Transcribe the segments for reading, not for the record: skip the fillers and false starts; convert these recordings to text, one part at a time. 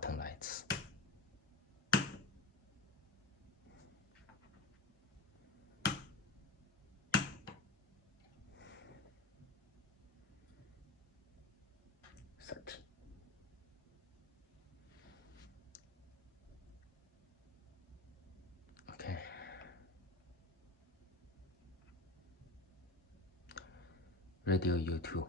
button lights. Okay. Radio U2.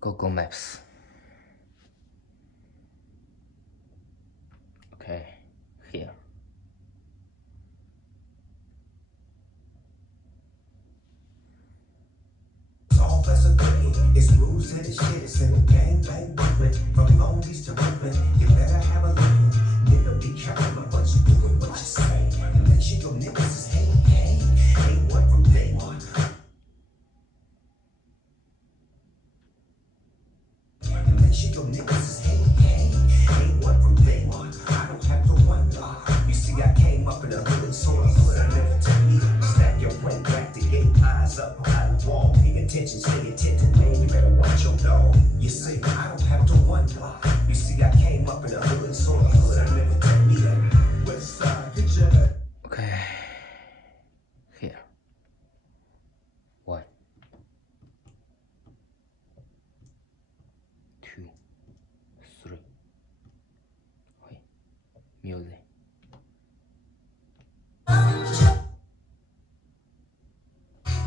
Google Maps. Okay, here. It's rules and it's shit. It's in the gang bang movement from Long Beach to Brooklyn. You better have a look. Nigga, be careful of what you do and what you say. And make sure your niggas is ain't one from day one. And make sure your niggas is ain't one from day one. I don't have to wonder. You see, I came up in the hood, so I never tell me to stack your rent back to get eyes up behind the wall. Pay attention, stay attentive, man. You better watch your dog. You see, I don't have to wonder. You see, I came up in the hood, so I never tell me that. West side, get your head. Okay, here. 1, 2, 3. Okay, music.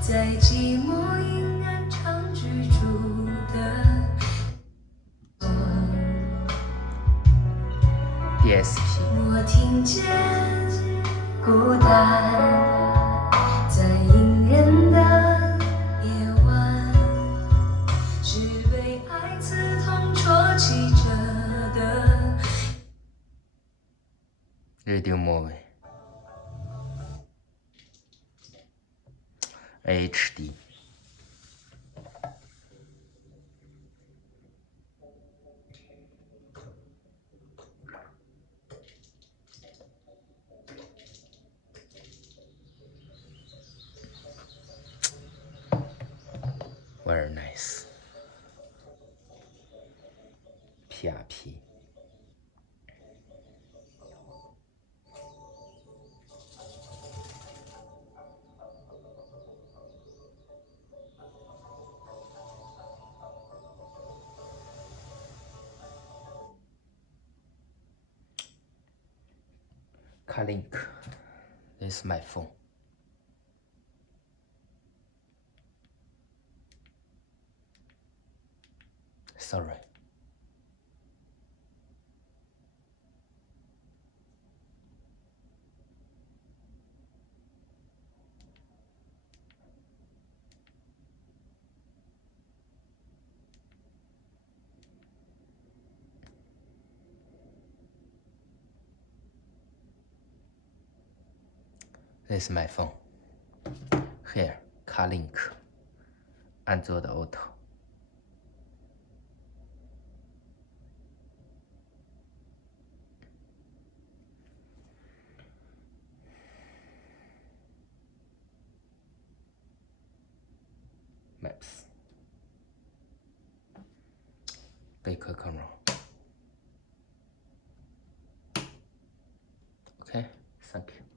在寂寞阴暗常居住的 DSP。我听见孤单，在隐忍的夜晚，是被爱刺痛戳击着的。Radio Movie HD. Very nice. PRP. Link. This is my phone. Sorry. This is my phone. Here, Carlink. 安卓的 Auto. Maps. 贝壳 camera. Okay, thank you.